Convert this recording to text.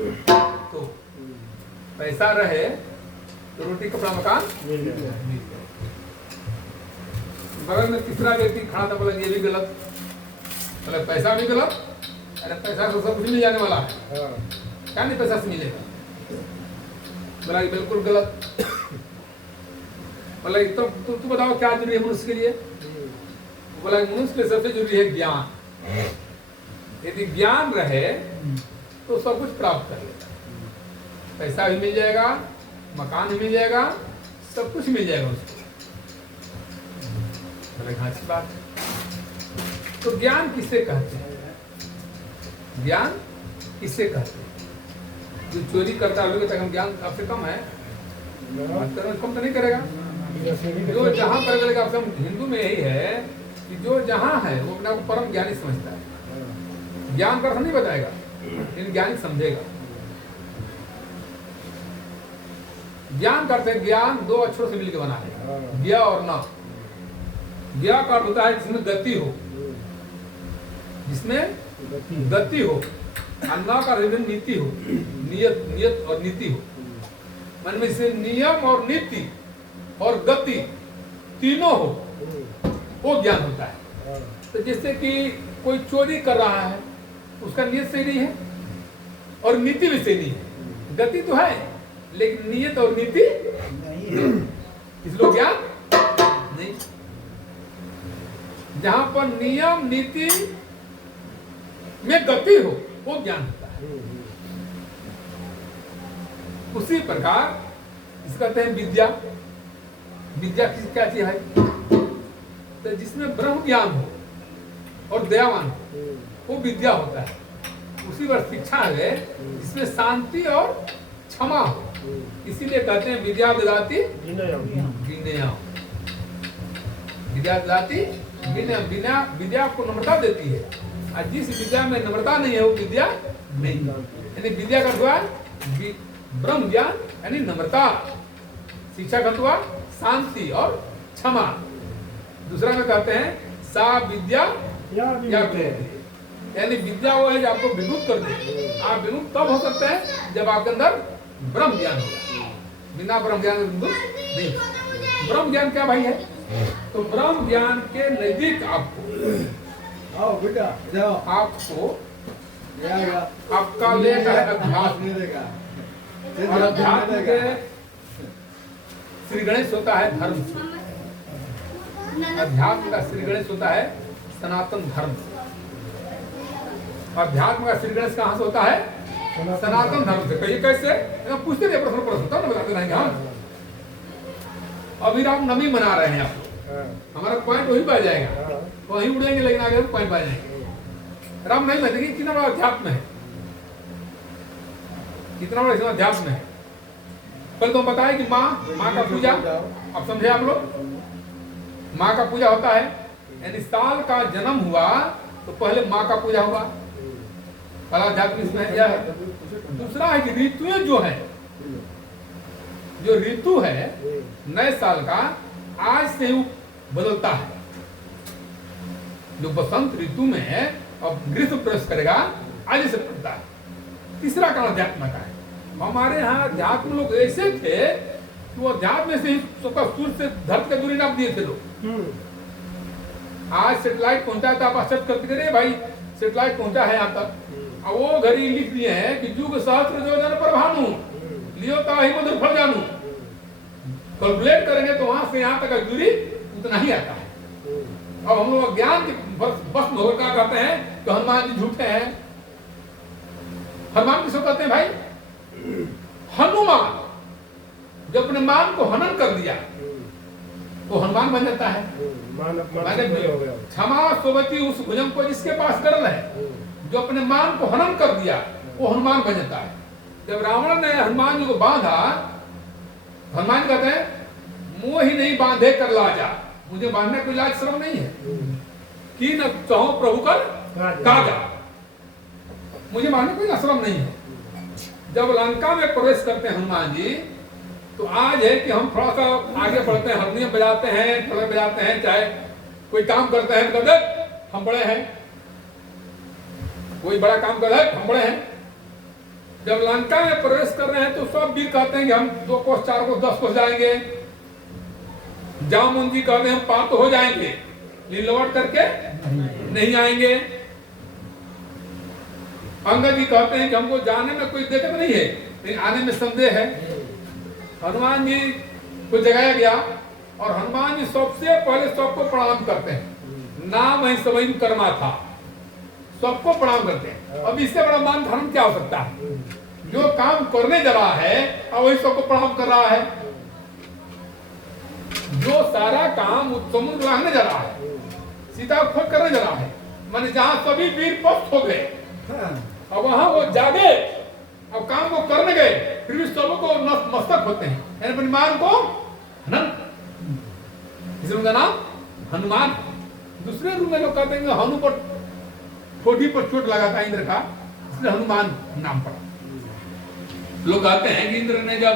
तो पैसा रहे तो रोटी कपड़ा मकान मिल जाए। बगल में तीसरा व्यक्ति खड़ा था, बोला ये भी गलत, बोला पैसा भी गलत, अरे पैसा तो सब कुछ मिल जाने वाला है, क्या नहीं पैसा से मिलेगा। बोला बिल्कुल गलत। बोला तो तू बताओ क्या जरूरी है मनुष्य के लिए। बोला मनुष्य के सबसे जरूरी है ज्ञान। यदि ज्ञान रहे तो सब कुछ प्राप्त कर लेगा, पैसा भी मिल जाएगा, मकान भी मिल जाएगा, सब कुछ मिल जाएगा उसको। बोले हाँ अच्छी बात है। तो ज्ञान किससे कहते हैं? ज्ञान किससे कहते हैं? जो चोरी करता है तक हम ज्ञान आपसे कम है, कम तो नहीं करेगा। जो जहाँ पर करेगा, आप हिंदू में यही है कि जो जहाँ है वो अपने को परम ज्ञानी समझता है। ज्ञान का अर्थ नहीं बताएगा, लेकिन ज्ञानी समझेगा। ज्ञान करते हैं, ज्ञान दो अक्षरों से मिलकर बना है, ज्ञा और न। ज्ञा का अर्थ होता है जिसमें गति हो, जिसमें गति हो। अन्ना का अर्थ नीति हो, नियत, नियत और नीति हो। मन में से नियम और नीति और गति तीनों हो, वो ज्ञान होता है। तो जैसे कि कोई चोरी कर रहा है, उसका नियत सही नहीं है और नीति भी सही नहीं है। गति तो है लेकिन नियत और नीति नहीं, इसलिए ज्ञान नहीं। जहां पर नियम नीति में गति हो वो ज्ञान होता है। उसी प्रकार इसका कहते हैं विद्या। विद्या किस क्या चीज है? तो जिसमें ब्रह्म ज्ञान हो और दयावान हो वो विद्या होता है। उसी पर शिक्षा है जिसमें शांति और क्षमा हो, इसीलिए कहते हैं विद्या ददाति विनयम। विद्या ददाति विनयम। बिना विद्या आपको नम्रता देती है, और जिस विद्या में नम्रता नहीं है वो विद्या नहीं। यानी विद्या का द्वार ब्रह्म ज्ञान यानी नम्रता, शिक्षा का द्वार शांति और क्षमा। दूसरा में कहते हैं सा विद्या या यानी विद्या वो है जो आपको विमुक्त कर दे। आप विमुक्त तब हो सकते हैं जब आपके अंदर ब्रह्म ज्ञान होगा। बिना ब्रह्म ज्ञान विमुक्त नहीं। ब्रह्म ज्ञान क्या भाई है? तो ब्रह्म ज्ञान के नजदीक आपको आपका लेकर है अध्यात्म, और अध्यात्म के श्री गणेश होता है धर्म से। अध्यात्म का श्री गणेश होता है सनातन धर्म से। अध्यात्म का श्री गणेश कहाँ से होता है? सनातन धर्म से। कहिए कैसे? पूछते रहिए, प्रश्न प्रश्न बताते रहेंगे हम। अभी राम नवमी मना रहे हैं आप लोग, हमारा पॉइंट वही पा जाएगा, वहीं उड़ेंगे लेकिन आगे पॉइंट पा जाएंगे। राम नहीं मैं देखिए कितना बड़ा अध्यात्म है, कितना बड़ा इसमें अध्यात्म है। पहले तो बताए कि माँ का पूजा, अब समझे आप लोग। माँ का पूजा होता है यानी साल का जन्म हुआ तो पहले माँ का पूजा हुआ, पहला अध्यात्म इसमें है। दूसरा है कि ऋतुएं जो है, जो ऋतु है नए साल का आज से ही बदलता है। जो बसंत ऋतु में है अब ग्रीष्म प्रवेश करेगा आज से पड़ता है। तीसरा कारण अध्यात्म का है। हमारे यहाँ अध्यात्म लोग ऐसे थे कि वो अध्यात्म से ही सूर्य से धरती का दूरी नाप दिए थे लोग। आज सेटेलाइट पहुंचा था, आप आश्चर्य करते भाई सेटेलाइट पहुंचा है यहाँ तक, और वो घड़ी लिख दिए हैं कि युग सहस्त्र योजन पर भानु लियो ताहि मधुर फल जानू। कैलकुलेट करेंगे तो वहां से यहाँ तक का दूरी उतना ही आता है। अब हम लोग ज्ञान के बस होकर क्या कहते हैं कि हनुमान जी झूठे हैं। हनुमान किसको कहते हैं भाई? हनुमान जो अपने मान को हनन कर दिया वो हनुमान बन जाता है। क्षमा सोवती उस भुजंग को जिसके पास गर्व है, जो अपने मान को हनन कर दिया वो हनुमान बन जाता है। जब रावण ने हनुमान जी को बांधा, हनुमान कहते हैं मुंह ही नहीं बांधे कर लाजा, मुझे बांधने कोई लाज शर्म नहीं है कि न चाहो प्रभु कर काजा, मुझे बांधने कोई शर्म नहीं है। जब लंका में प्रवेश करते हैं हनुमान जी, तो आज है कि हम थोड़ा सा आगे बढ़ते हैं, हारमोनियम बजाते हैं, ढोलक बजाते हैं, चाहे कोई काम करते हैं तो हम बड़े हैं, कोई बड़ा काम कर रहा है हम बड़े हैं। जब लंका में प्रवेश कर रहे हैं तो सब वीर कहते हैं कि हम 2 कोस 4 कोस 10 कोस जाएंगे। जामुन जी कहते हैं हम पार तो हो जाएंगे, लेकिन लौट करके नहीं आएंगे। अंगद जी कहते हैं कि हमको जाने में कोई दिक्कत नहीं है, लेकिन आने में संदेह है। हनुमान जी को जगाया गया और हनुमान जी सबसे पहले सबको प्रणाम करते हैं। नाम है सबई कर्मा था, सबको प्रणाम करते हैं। अब इससे बड़ा मान धर्म क्या हो सकता है? जो काम करने जा रहा है और वही सबको प्रणाम कर रहा है। जो सारा काम समुद्र लाने जा रहा है, सीता को खोज करने जा रहा है, माने जहां सभी वीर पस्त हो गए और वहां वो जागे और काम को करने गए, फिर भी सबको मस्तक होते हैं। हनुमान को इसका नाम हनुमान। दूसरे रूप में लोग कहते हैं हनु पर ठोड़ी पर चोट लगा था इंद्र का, इसलिए हनुमान नाम पड़ा। लोग कहते हैं कि इंद्र ने जब